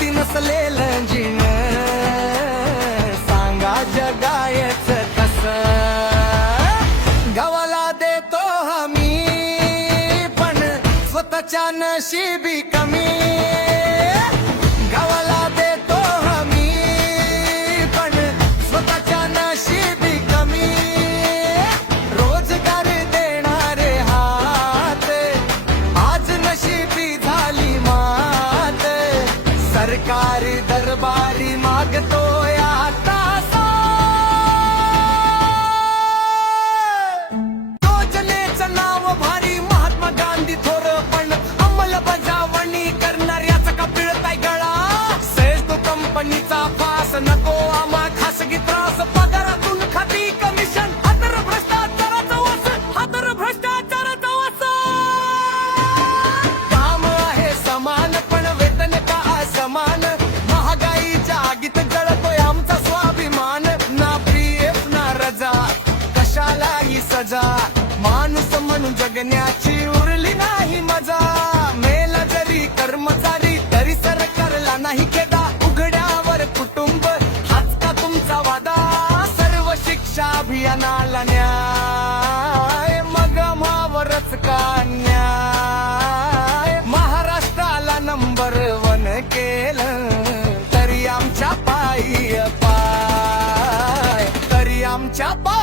किती नसलेलं जीण सांगा जगायच कस गावाला देतो हमी पण स्वतःच्या नशिबी कमी गावाला देतो हमी पण स्वतःच्या नशिबी कमी रोजगार देणारे हात आज नशिबी झाली मात सरकारी दरबारी मागतोय आता योजनेचं नाव भारी महात्मा गांधी थोर पण अंमलबजावणी करणाऱ्याचा का पिळताय गळा सेज तो कंपनीचा फास नको आम्हा खासगी त्रास पगारातून खाती कमिशन हातर भ्रष्टाचाराचा वास हातर भ्रष्टाचाराचा वास काम आहे समान पण वेतन का असमान महागाईच्या आगीत जळतोय आमचा स्वाभिमान ना पीएफ ना रजा कशालाही सजा माणूस म्हणून जगण्याची उरली नाही मजा मेला जरी कर्मचारी तरी सरकारला नाही केदा उघड्यावर कुटुंब हाच का तुमचा वादा सर्व शिक्षा अभियानाला न्याय मग मावरच का न्याय महाराष्ट्राला नंबर 1 केलं तरी आमच्या पायी पाय तरी आमच्या पाय